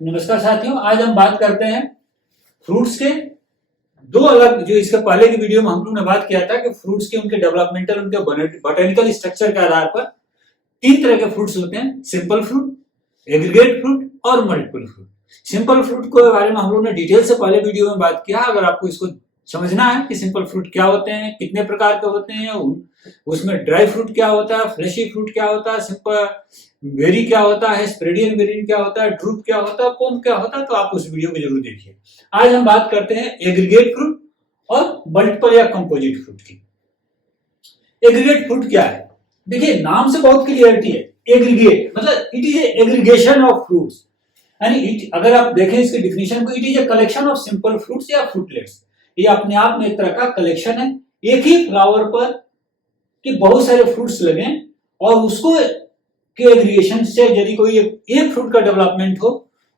नमस्कार साथियों, आज हम बात करते हैं फ्रूट्स के दो अलग। जो इसके पहले की वीडियो में हम लोग ने बात किया था कि फ्रूट्स के उनके डेवलपमेंटल, उनके बोटेनिकल स्ट्रक्चर के आधार पर तीन तरह के फ्रूट्स होते हैं: सिंपल फ्रूट, एग्रीगेट फ्रूट और मल्टीपल फ्रूट। सिंपल फ्रूट के बारे में हम लोग ने डिटेल से पहले वीडियो में बात किया। अगर आपको इसको समझना है कि सिंपल फ्रूट क्या होते हैं, कितने प्रकार के होते हैं, उसमें ड्राई फ्रूट क्या होता है, फ्लेशी फ्रूट क्या होता है, सिंपल बेरी क्या होता है, स्प्रेडियन बेरी क्या होता है, ड्रूप क्या होता है, पोम क्या होता है, तो आप उस वीडियो को जरूर देखिए। आज हम बात करते हैं एग्रीगेट फ्रूट और मल्टीपल या कंपोजिट फ्रूट की। एग्रीगेट फ्रूट क्या है? देखिए, नाम से बहुत क्लियरिटी है। एग्रीगेट मतलब it is aggregation of fruits, यानी अगर आप देखें इसके डिफिनेशन को, it is a collection of simple fruits या फ्रूटलेट्स। ये अपने आप में एक तरह का कलेक्शन है। एक ही फ्लावर पर कि बहुत सारे फ्रूट्स लगे और उसको के एग्रीगेशन से यदि कोई एक फ्रूट का डेवलपमेंट हो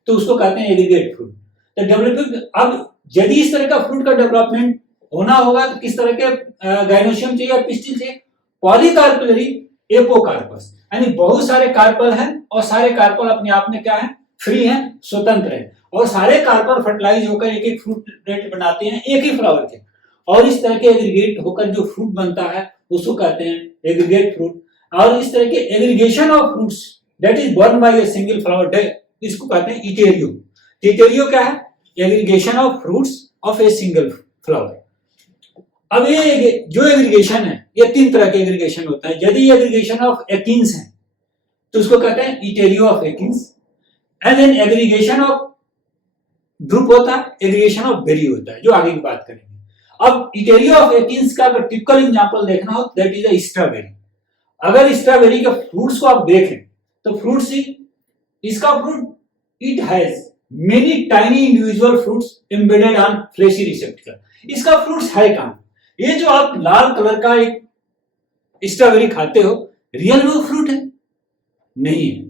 तो उसको कहते हैं एग्रीगेट फ्रूट। तो डेवलपमेंट, अब यदि इस तरह का फ्रूट का डेवलपमेंट होना होगा तो किस तरह के गाइनोशियम चाहिए, पिस्टिल चाहिए? पॉलीकार्पेलरी एपोकार्पस, यानी बहुत सारे कार्पल हैं और सारे कार्पल अपने आप में क्या है? फ्री हैं, स्वतंत्र है, और सारे कार्पल फर्टिलाइज होकर एक एक फ्रूट बनाते हैं एक ही फ्लावर के, और इस तरह के एग्रीगेट होकर जो फ्रूट बनता है उसको कहते हैं एग्रीगेट फ्रूट। और इस तरह के aggregation of fruits that is borne by a single flower, इसको कहते हैं इटेरियो। इटेरियो क्या है? Aggregation of fruits of a single flower. अब ये जो एग्रीगेशन है, ये तीन तरह के एग्रीगेशन होता है। यदि एग्रीगेशन ऑफ एकिन्स है तो उसको कहते हैं etaerio of achenes. And then aggregation of drupe होता है, एग्रीगेशन ऑफ बेरी होता है, जो आगे की बात करेंगे। अब इटेरियो ऑफ एकिन्स का अगर टिपिकल एग्जांपल देखना हो दैट इज अ स्ट्रॉबेरी। अगर स्ट्रॉबेरी के फ्रूट्स को आप देखें तो फ्रूट्स, इसका fruit it has many tiny individual fruits embedded on fleshy रिसेप्टिकल। इसका फ्रूट्स है कहां? ये जो आप लाल कलर का एक स्ट्रॉबेरी खाते हो, रियल में फ्रूट है? नहीं है।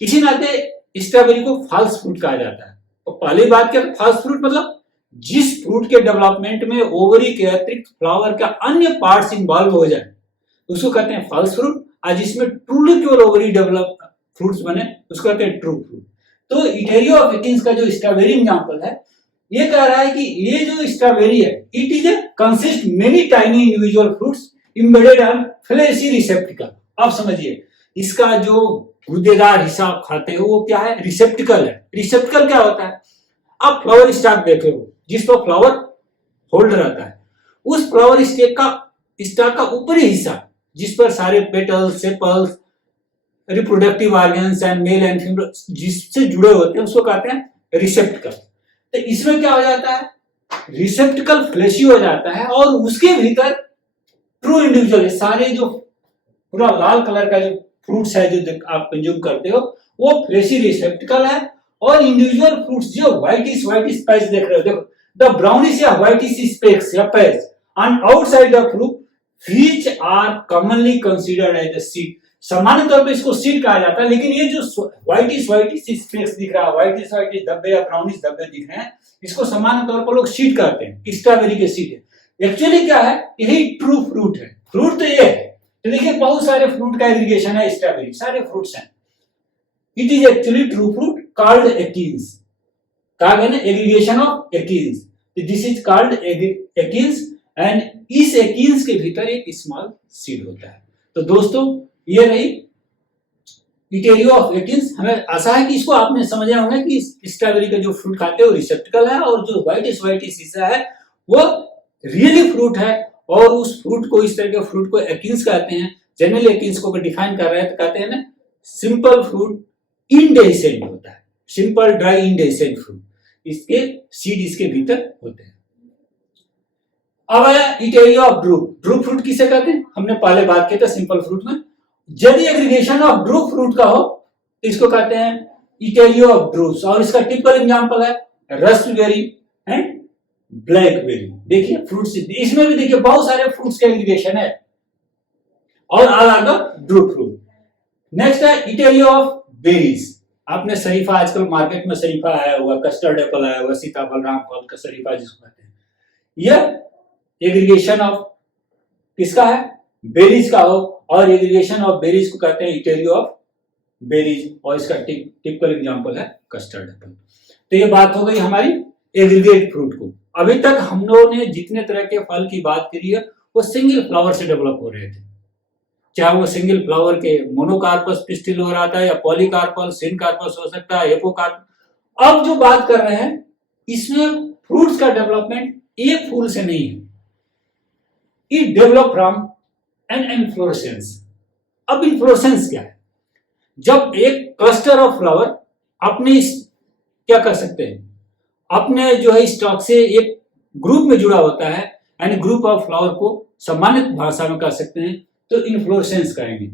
इसी नाते स्ट्रॉबेरी को फॉल्स फ्रूट कहा जाता है। तो पहली बात क्या, फॉल्स फ्रूट मतलब जिस फ्रूट के डेवलपमेंट में ओवरी के अतिरिक्त फ्लावर का अन्य पार्ट्स इन्वॉल्व हो जाए उसको कहते हैं फॉल्स फ्रूट। और जिसमें ट्रूली केवल ओवरी डेवलप फ्रूट्स बने उसको कहते हैं ट्रू फ्रूट। तो इटेरियो ऑफ एकिन्स का जो स्ट्रॉबेरी एग्जांपल है, ये कह रहा है कि ये जो स्ट्रॉबेरी है it is a consist many tiny individual fruits embedded on fleshy रिसेप्टिकल। अब समझिए, इसका जो गूदेदार हिस्सा आप खाते हो वो क्या है? रिसेप्टिकल है। रिसेप्टिकल क्या होता है? आप फ्लावर स्टॉक देखे हो जिस पर फ्लावर होल्ड रहता है, उस फ्लावर स्टॉक का ऊपरी हिस्सा जिस पर सारे petals, sepals, reproductive organs and male and female जिससे जुड़े होते हैं उसको कहते हैं रिसेप्टिकल। तो इसमें क्या हो जाता है? रिसेप्टिकल फ्लेशी हो जाता है और उसके भीतर ट्रू इंडिविजुअल सारे जो पूरा लाल कलर का जो फ्रूट्स है जो आप कंज्यूम करते हो वो फ्लेशी रिसेप्टिकल है, और इंडिविजुअल फ्रूट्स जो व्हाइटिश पैच देख रहे हो, देखो द ब्राउनिश या व्हाइटिश स्पेक्स या patch on outside the fruit which are commonly considered as a seed. सामान्य तौर पे इसको सीड कहा जाता है, लेकिन ये जो व्हाइटिश स्पेक्स दिख रहा है, व्हाइटिश धब्बे या ब्राउनिश धब्बे दिख रहे हैं, इसको सामान्य तौर पर लोग सीड कहते हैं। स्ट्रॉबेरी के सीड है। एक्चुअली क्या है? यही ट्रू फ्रूट है। फ्रूट तो ये है। तो देखिए, बहुत सारे फ्रूट का एग्रीगेशन है स्ट्रॉबेरी, सारे फ्रूट्स हैं। It is actually true fruit called achenes. कहा गया ना, aggregation of achenes. This is called achenes and इस एकिन्स के भीतर एक स्मॉल सीड होता है। तो दोस्तों, ये रही इटेरियो ऑफ एकिन्स। हमें आशा है कि इसको आपने समझा होगा कि स्ट्रॉबेरी का जो फ्रूट खाते हैं वो रिसेप्टिकल है, और जो व्हाइटिश हिस्सा है वो रियली फ्रूट है, और उस फ्रूट को, इस तरह के फ्रूट को एकिन्स कहते हैं। जनरली एकिन्स को डिफाइन कर रहे हैं तो कहते हैं ना, सिंपल फ्रूट इंडेसेंट होता है, सिंपल ड्राई इंडेसेंट फ्रूट, इसके सीड इसके भीतर होते हैं। अब आया इटेरियो ऑफ ड्रूप। ड्रूप फ्रूट किसे कहते हैं? हमने पहले बात की था सिंपल फ्रूट में। यदि एग्रीगेशन ऑफ ड्रूप फ्रूट का हो तो इसको कहते हैं इटेरियो ऑफ ड्रूप्स, और इसका टिपिकल एग्जांपल है रास्पबेरी एंड ब्लैकबेरी। देखिए फ्रूट्स, इसमें भी देखिए बहुत सारे फ्रूट्स का एग्रीगेशन है, और अलग ड्रूप फ्रूट। नेक्स्ट है इटेरियो ऑफ बेरीज। आपने शरीफा, आजकल मार्केट में शरीफा आया हुआ, कस्टर्ड एप्पल आया हुआ, सीताफल, रामफल का शरीफा जिसको कहते हैं, यह एग्रीगेशन ऑफ किसका है? बेरीज का हो, और एग्रीगेशन ऑफ बेरीज को कहते हैं इटेरियो ऑफ बेरीज, और इसका टिपिकल एग्जांपल है कस्टर्ड एप्पल। तो ये बात हो गई हमारी एग्रीगेट फ्रूट को। अभी तक हम लोगों ने जितने तरह के फल की बात करी है वो सिंगल फ्लावर से डेवलप हो रहे थे, चाहे वो सिंगल फ्लावर के मोनोकार्पस पिस्टिल हो रहा था या पॉलीकार्पस, सिनकार्पस हो सकता है, एपोकार्प। अब जो बात कर रहे हैं इसमें फ्रूट्स का डेवलपमेंट एक फूल से नहीं है, it develop from an inflorescence. अब इन्फ्लोरेसेंस क्या है? जब एक क्लस्टर ऑफ फ्लावर अपने क्या कर सकते हैं, अपने जो है स्टॉक से एक ग्रुप में जुड़ा होता है, यानी ग्रुप ऑफ फ्लावर को सम्मानित भाषा में कह सकते हैं तो इन्फ्लोरेसेंस कहेंगे।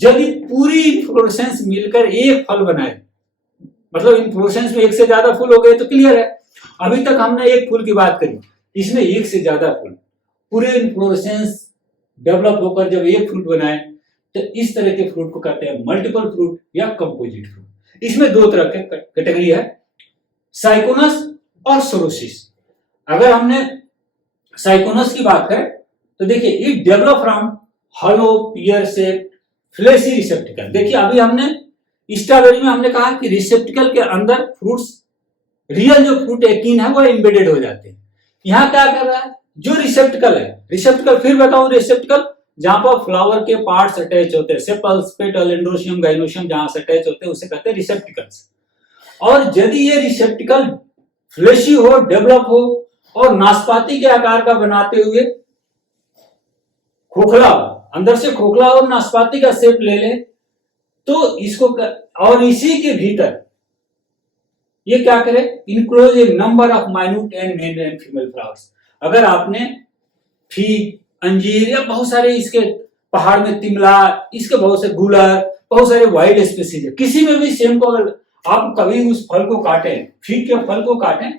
यदि पूरी इन्फ्लोरेसेंस मिलकर एक फल बनाए, मतलब इन्फ्लोरेसेंस में एक से ज्यादा फूल हो गए तो क्लियर है। अभी तक हमने एक फूल की बात करी, इसमें एक से ज्यादा फूल, पूरे इन्फ्लोरेसेंस डेवलप होकर जब एक फ्रूट बनाए तो इस तरह के फ्रूट को कहते हैं मल्टीपल फ्रूट या कंपोजिट फ्रूट। इसमें दो तरह के कैटेगरी है, साइकोनस और सोरोसिस। अगर हमने साइकोनस की बात करें तो देखिए it develop from hollow peer shape fleshy रिसेप्टिकल। देखिए अभी हमने स्ट्रॉबेरी में हमने कहा कि रिसेप्टिकल के अंदर फ्रूट्स, रियल जो फ्रूट एकीन है वो एम्बेडेड हो जाते हैं। यहाँ क्या कर रहा है, जो रिसेप्टिकल है, रिसेप्टिकल फिर बताऊं, रिसेप्टिकल जहां पर फ्लावर के पार्ट्स अटैच होते हैं, सेपल्स, पेटल, एंड्रोशियम, गाइनोशियम जहां से अटैच होते हैं उसे कहते हैं रिसेप्टिकल्स। और यदि ये रिसेप्टिकल फ्लेशी हो, डेवलप हो और नाशपाती के आकार का बनाते हुए खोखला, अंदर से खोखला और नाशपाती का शेप ले ले तो इसको और इसी के भीतर ये क्या करे, enclose A number of minute and male and female flowers. अगर आपने फीग, अंजीर या बहुत सारे इसके पहाड़ में तिमला, इसके बहुत से गुलर, बहुत सारे वाइल्ड स्पीसीज है, किसी में भी सेम को अगर आप कभी उस फल को काटें, फीग के फल को काटें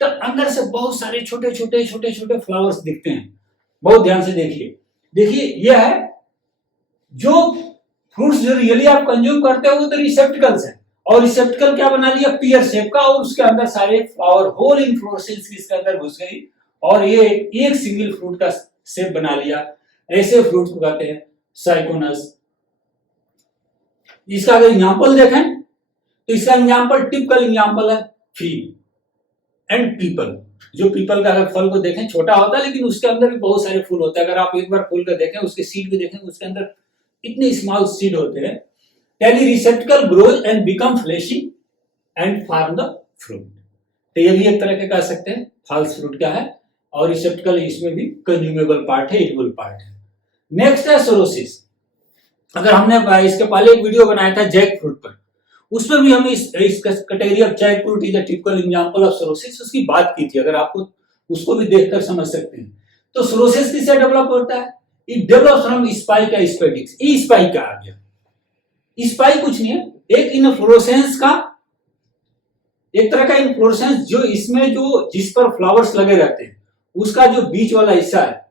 तो अंदर से बहुत सारे छोटे छोटे छोटे छोटे फ्लावर्स दिखते हैं। बहुत ध्यान से देखिए, देखिए यह है जो फ्रूट्स जो रियली आप कंज्यूम करते हो वो तो रिसेप्टिकल्स है, और रिसेप्टिकल क्या बना लिया, पियर शेप का, और उसके अंदर सारे फ्लावर, होल इन्फ्लोरेसेंस इसके अंदर घुस गई और ये एक सिंगल फ्रूट का शेप बना लिया। ऐसे फ्रूट को कहते हैं साइकोनस। इसका अगर एग्जांपल देखें तो इसका एग्जांपल, टिपिकल एग्जांपल है फीग एंड पीपल। जो पीपल का अगर फल को देखें छोटा होता है लेकिन उसके अंदर भी बहुत सारे फूल होते हैं। अगर आप एक बार फूल को देखें, उसके सीड भी देखें, उसके अंदर इतने स्मॉल सीड होते हैं। टेली receptacle grows and become fleshy and form the fruit. तो ये भी एक तरह के कह सकते हैं फॉल्स फ्रूट का है, और रिसेप्टिकल इसमें भी कंज्यूमेबल पार्ट है, एडिबल पार्ट है। नेक्स्ट है सोरोसिस। अगर हमने इसके पहले एक वीडियो बनाया था जैक फ्रूट पर, उसमें भी हम इस category of jackfruit is a typical example of sorosis उसकी बात की थी। अगर आपको उसको भी देखकर समझ सकते हैं तो सोरोसिस किससे डेवलप होता है, इट डेवलप्स फ्रॉम स्पाइका स्पेडिक्स। ये स्पाइका आ गया, स्पाइक कुछ नहीं है, एक इन्फ्लोरेसेंस का, एक तरह का इन्फ्लोरेसेंस जो इसमें जो जिस पर फ्लावर्स लगे रहते हैं उसका जो बीच वाला हिस्सा है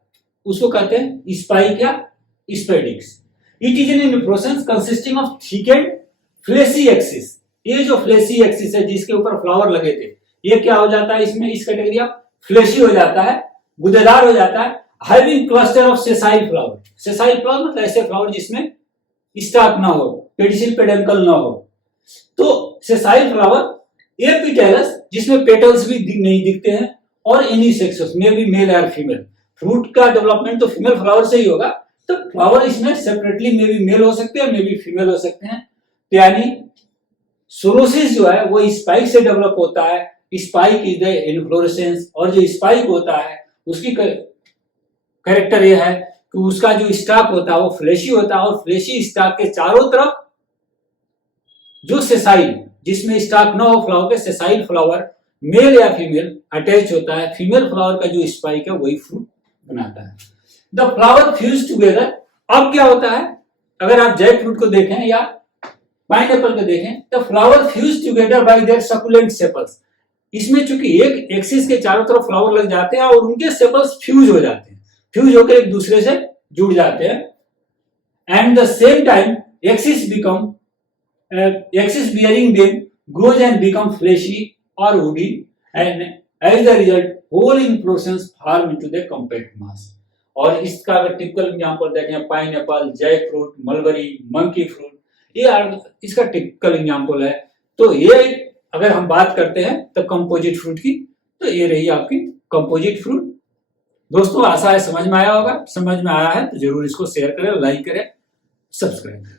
उसको कहते हैं स्पाइक या spadix. It is an inflorescence consisting of thickened fleshy axis. ये जो फ्लेशी एक्सिस है जिसके ऊपर फ्लावर लगे थे, ये क्या हो जाता है, इसमें इस कैटेगरी ऑफ फ्लेशी हो जाता है, गुदेदार हो जाता है। Having cluster of sessile flower. Sessile flower मतलब ऐसे फ्लावर जिसमें स्टॉक ना हो, पेडिसिल पेडेंकल ना हो। तो सेसाइल फ्लावर एपिटेलस, जिसमें पेटल्स भी नहीं दिखते हैं, और यूनिसेक्सस में भी मेल और फीमेल। फ्रूट का डेवलपमेंट तो फीमेल फ्लावर से ही होगा, तो फ्लावर इसमें सेपरेटली में भी मेल हो सकते हैं, में भी फीमेल हो सकते हैं। तो यानी सोरोसिस जो है वो स्पाइक से डेवलप होता है। स्पाइक इज द इन्फ्लोरेसेंस, और जो स्पाइक होता है उसकी कैरेक्टर ये है कि उसका जो स्टॉक होता है वो फ्लेशी होता है, और फ्लेशी स्टॉक के चारों तरफ जो सेसाइल, जिसमें स्टॉक न हो फ्लावर के, सेसाइल फ्लावर मेल या फीमेल अटैच होता है। फीमेल फ्लावर का जो स्पाइक है वही फ्रूट बनाता है। The flower fuse together. अब क्या होता है, अगर आप जैक फ्रूट को देखें या पाइनएप्पल को देखें तो flower fuse together by there succulent sepals. इसमें चूंकि एक एक्सिस के चारों तरफ फ्लावर लग जाते हैं और उनके सेपल्स फ्यूज हो जाते हैं, फ्यूज होकर एक दूसरे से जुड़ जाते हैं। And the same time axis bearing them grows and become fleshy or woody, and as a result whole inflorescence form into the compact mass। और इसका अगर टिपिकल एग्जांपल देखें, pineapple, jackfruit, mulberry, monkey fruit, इसका typical example है। तो ये अगर हम बात करते हैं तो कंपोजिट फ्रूट की, तो ये रही आपकी कंपोजिट फ्रूट। दोस्तों आशा है समझ में आया होगा, समझ में आया है तो जरूर इसको शेयर करें, लाइक करें, सब्सक्राइब करें।